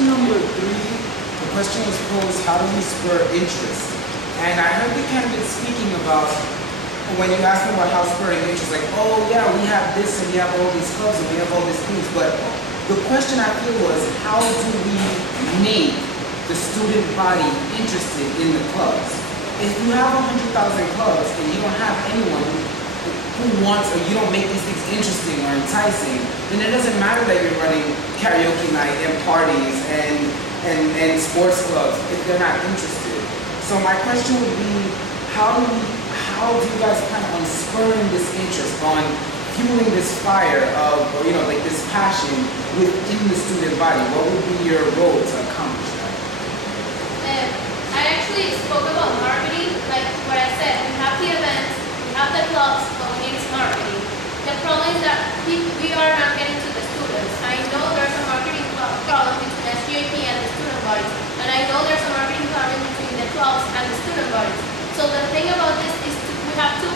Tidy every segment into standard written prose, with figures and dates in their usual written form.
question number 3, the question was posed, how do we spur interest? And I heard the candidate speaking about, when you ask them about how spurring interest, like, oh yeah, we have this and we have all these clubs and we have all these things, but the question I feel was, how do we make the student body interested in the clubs? If you have 100,000 clubs and you don't have anyone who wants, or you don't make these things interesting or enticing, then it doesn't matter that you're running karaoke night and parties and sports clubs if they're not interested. So my question would be, how do you guys plan on spurring this interest, on fueling this fire of, or like this passion within the student body? What would be your role to accomplish that? I actually spoke about marketing, like what I said. We have the events, we have the clubs, but we need marketing. The problem is that we are not getting to the students. I know there's a marketing problem between SGAP and the student bodies, and I know there's a marketing problem between the clubs and the student bodies. So the thing about this is we have to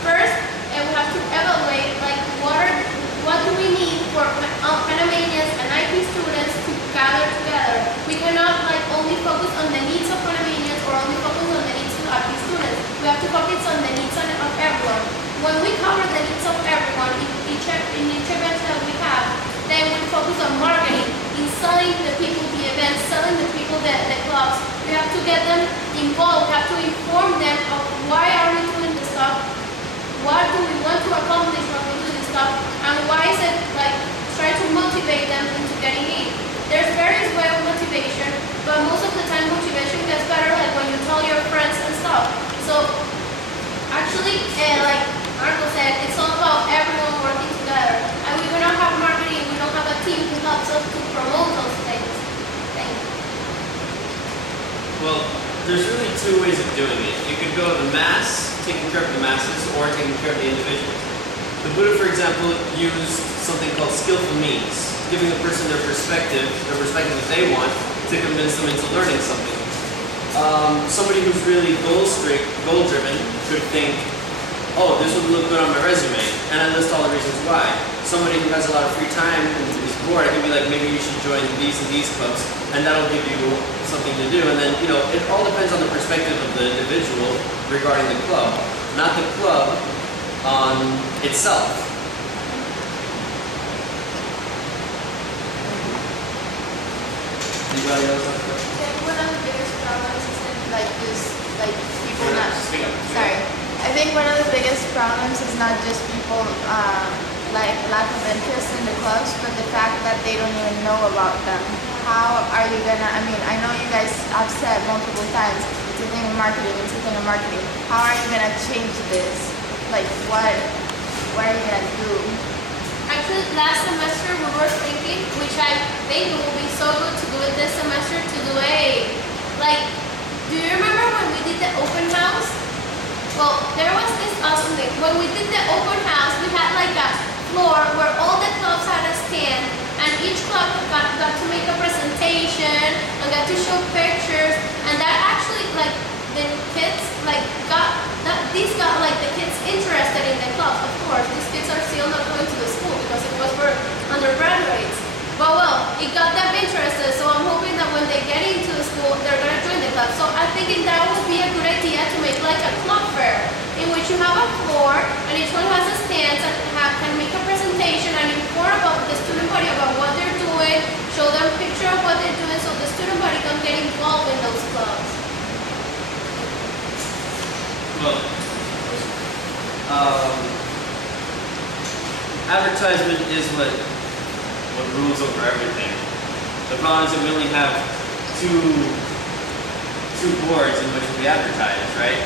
first, and we have to evaluate like what do we need for Panamanians and IP students to gather together. We cannot like only focus on the needs of Panamanians or only focus on the needs of IP students. We have to focus on the needs of everyone. When we cover the needs of everyone in each event that we have, then we focus on marketing, in selling the people the events, selling the people the clubs. We have to get them involved. We have to inform them of why are we doing this stuff, what do we want to accomplish when we do this stuff, and why is it like try to motivate them into getting in. There's various ways of motivation, but most of the time motivation gets better like when you tell your friends and stuff. So actually, like Marco said, it's all about everyone working together. And we do not have marketing, we don't have a team who helps us to promote those things. Thank you. Well, there's really 2 ways of doing it. You could go the mass, taking care of the masses, or taking care of the individuals. The Buddha, for example, used something called skillful means, giving the person their perspective that they want, to convince them into learning something. Somebody who's really goal-driven could think, oh, this would look good on my resume, and I list all the reasons why. Somebody who has a lot of free time and is bored, I can be like, maybe you should join these and these clubs, and that'll give you something to do. And then, it all depends on the perspective of the individual regarding the club, not the club on itself. Anybody else have a question? One of the biggest problems isn't like people not. Speak up. Sorry. I think one of the biggest problems is not just people like lack of interest in the clubs, but the fact that they don't even know about them. How are you gonna? I mean, I know you guys have said multiple times it's a thing of marketing. It's a thing of marketing. How are you gonna change this? Like, what are you gonna do? Actually, last semester we were thinking, which I think it will be so good to do it this semester, to do do you remember when we did the open house? Well, there was this awesome thing. When we did the open house, we had like a floor where all the clubs had a stand, and each club got to make a presentation and got to show pictures, and that actually the kids these got the kids interested in the club. Of course, these kids are still not going to the school because it was for undergraduates. But well, it got them interested, so I'm hoping that when they get into the school, they're going to join the club. So I'm thinking that would be a good idea to make like a club fair in which you have a floor and each one has a stand and can make a presentation and inform about the student body about what they're doing, show them a picture of what they're doing so the student body can get involved in those clubs. Well, advertisement is what rules over everything. The problem is that we only have two boards in which we advertise, right?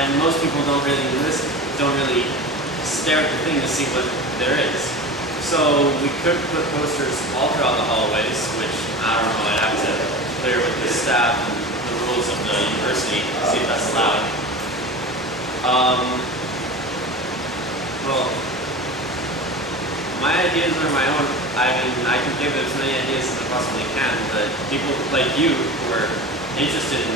And most people don't really stare at the thing to see what there is. So we could put posters all throughout the hallways, which I don't know, I'd have to clear with the staff and the rules of the university to see if that's allowed. Well, my ideas are my own. I mean, I can give as many ideas as I possibly can, but people like you who are interested in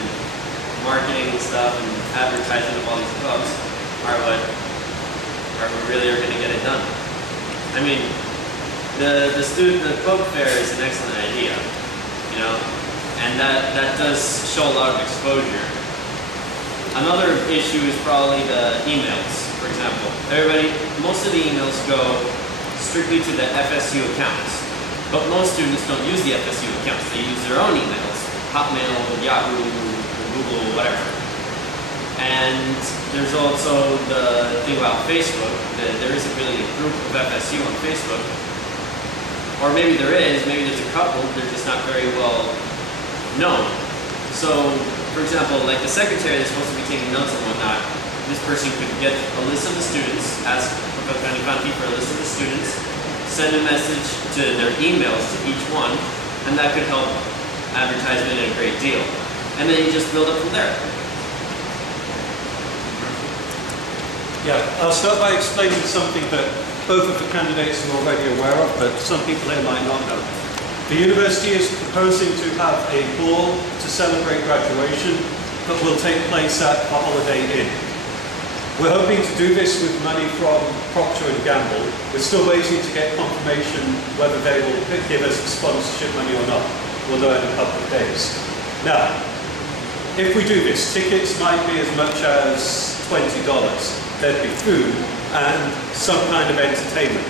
marketing and stuff and advertising of all these clubs are what really are going to get it done. I mean, the club fair is an excellent idea. you know, and that does show a lot of exposure. Another issue is probably the emails, for example. Most of the emails go strictly to the FSU accounts, but most students don't use the FSU accounts. They use their own emails, Hotmail, Yahoo, Google, whatever. And there's also the thing about Facebook, that there isn't really a group of FSU on Facebook. Or maybe there is, maybe there's a couple, they're just not very well known. So, for example, like the secretary that's supposed to be taking notes and whatnot, this person could get a list of the students, ask Fanti for a list of the students, send a message to their emails to each one, and that could help advertisement a great deal. And then you just build up from there. Yeah, I'll start by explaining something that both of the candidates are already aware of, but some people here might not know. The university is proposing to have a ball to celebrate graduation that will take place at a Holiday Inn. We're hoping to do this with money from Procter & Gamble. We're still waiting to get confirmation whether they will give us the sponsorship money or not. We'll know in a couple of days. Now, if we do this, tickets might be as much as $20. There'd be food and some kind of entertainment.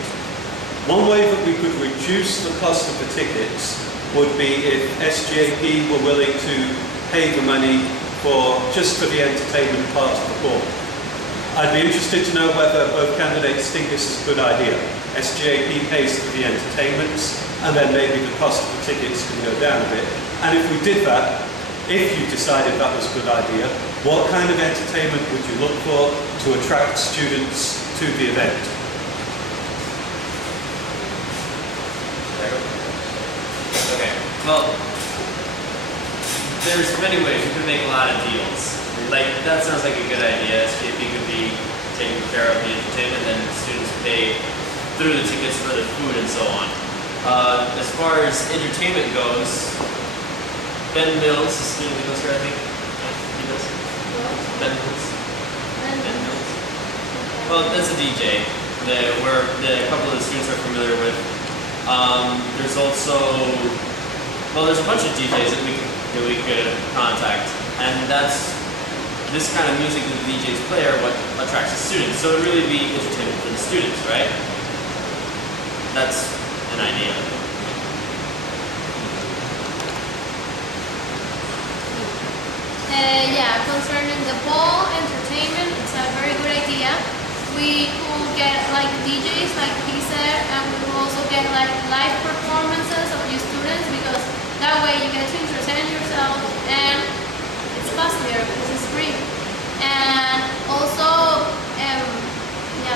One way that we could reduce the cost of the tickets would be if SGAP were willing to pay the money just for the entertainment part of the ball. I'd be interested to know whether both candidates think this is a good idea. SGAP pays for the entertainment, and then maybe the cost of the tickets can go down a bit. And if we did that, if you decided that was a good idea, what kind of entertainment would you look for to attract students to the event? Okay, well, there's many ways. You can make a lot of deals. Like, that sounds like a good idea. SGAP could be taking care of the entertainment, and students pay through the tickets for the food and so on. As far as entertainment goes, Ben Mills is student that goes here, I think. He does. Ben Mills. Ben Mills. Well, that's a DJ that a couple of the students are familiar with. There's also, well, there's a bunch of DJs that we could contact, and this kind of music that the DJs play are what attracts the students. So it would really be entertainment for the students, right? That's an idea. Yeah, concerning the ball entertainment, it's a very good idea. We could get like DJs, like he said, and we will also get like live performances of your students, because that way you get to entertain yourself, and it's costlier because it's free. And also, yeah,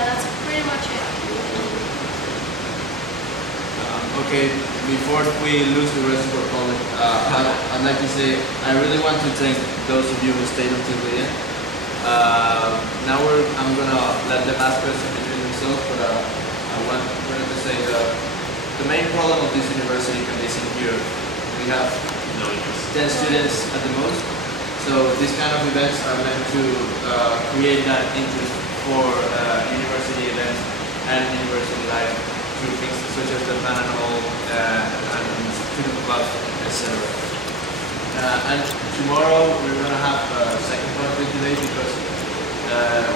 that's pretty much it. Okay, before we lose the rest of our public, I'd like to say I really want to thank those of you who stayed until the end. Now I'm gonna let them ask questions between themselves, but I wanted to say the main problem of this university can be seen here. We have 10 students at the most, so these kind of events are meant to create that interest for university events and university life through things such as the panel and student clubs, etc. And tomorrow we're going to have a second part of the debate, because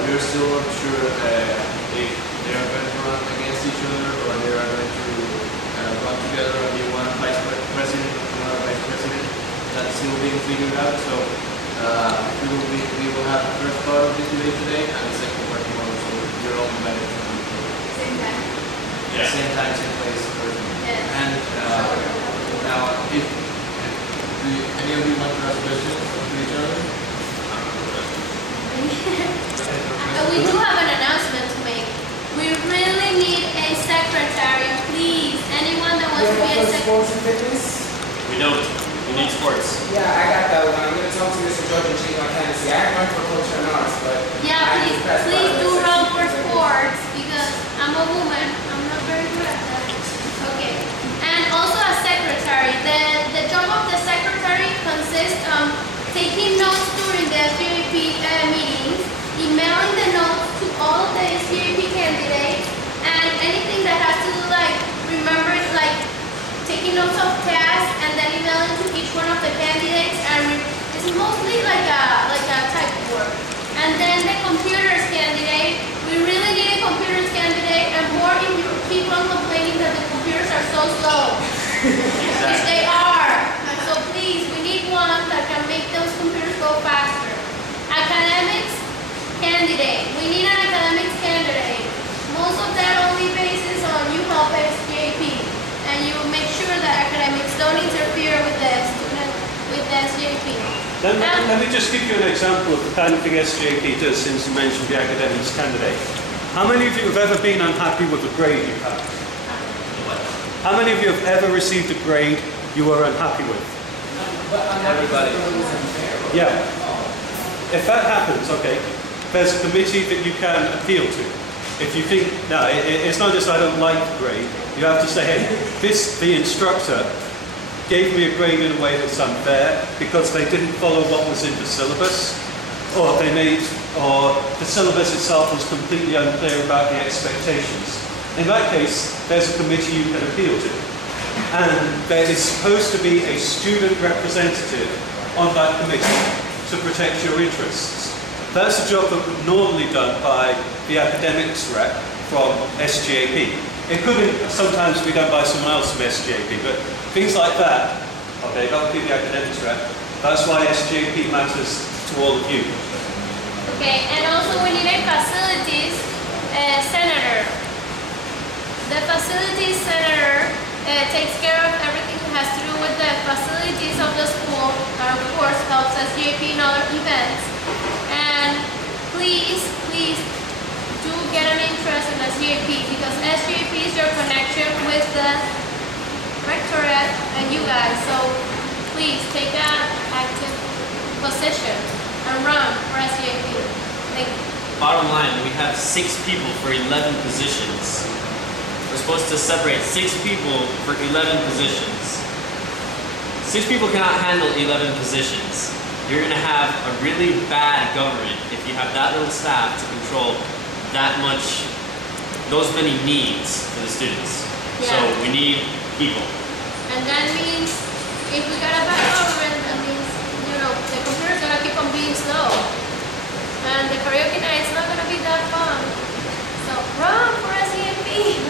we're still not sure if they are going to run against each other, or they are going to run together and be one vice president and another vice president. That's still being figured out. So we will have the first part of this debate today and the second part tomorrow. So you're all invited to come. Same time. Yeah. Same time, same place. Yes. And now, if any of you want to ask questions to each other? We do have an announcement to make. We really need a secretary, please. Anyone that wants to be a secretary. Sports and fitness? We don't. We need sports. Yeah, I got that one. I'm going to talk to Mr. George and change my candidacy. I run for culture and arts, but Yeah, I'm impressed by please the do section run for fitness. sports, because I'm a woman. I'm not very good at that. Okay. And also a secretary. The job of the secretary consists of taking notes during the SGAP meetings, emailing the notes to all of the SGAP candidates, and anything that has to do like remembering, like taking notes of tasks and then emailing to each one of the candidates, and it's mostly like a type work. And then the computers candidate, we really need a computers candidate, and more if you keep on complaining that the computers are so slow. Which they are. So please, we need one that can make those computers go faster. Academics candidate. We need an academics candidate. Most of that only bases on you help SJP, and you make sure that academics don't interfere with the student, with the SJP. Let me just give you an example of the kind of thing SJP does, since you mentioned the academics candidate. How many of you have ever been unhappy with a grade you have? How many of you have ever received a grade you were unhappy with? Everybody. Yeah. If that happens, okay, there's a committee that you can appeal to. If you think, no, it's not just I don't like the grade, you have to say, hey, the instructor gave me a grade in a way that's unfair because they didn't follow what was in the syllabus, or the syllabus itself was completely unclear about the expectations. In that case, there's a committee you can appeal to. And there is supposed to be a student representative on that committee to protect your interests. That's a job that would normally be done by the academics rep from SJP. It could sometimes be done by someone else from SJP, but things like that, okay, that would be the academics rep. That's why SJP matters to all of you. Okay, and also we need a facilities senator. The facilities senator takes care of everything that has to do with the facilities of the school, and of course helps SJP in other events. And please do get an interest in SJP, because SJP is your connection with the rectorate and you guys. So please take an active position and run for SJP. Thank you. Bottom line, we have 6 people for 11 positions. We're supposed to separate 6 people for 11 positions. 6 people cannot handle 11 positions. You're going to have a really bad government if you have that little staff to control that much, those many needs for the students. Yeah. So we need people. And that means if we got a bad government, that means, you know, the computer's going to keep on being slow. And the karaoke night is not going to be that fun. So run for SJP.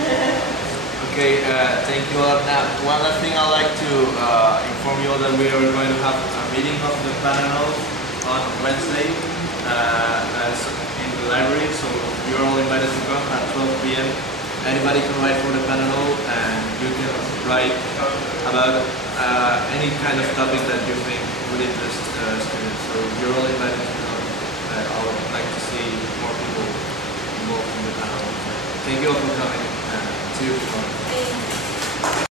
Okay, thank you all. Now, one last thing I'd like to inform you all that we are going to have a meeting of the panel on Wednesday in the library, so you're all invited to come at 12 p.m. Anybody can write for the panel, and you can write about any kind of topic that you think would interest students. So you're all invited to come. I would like to see more people involved in the panel. Thank you all for coming, and see you tomorrow.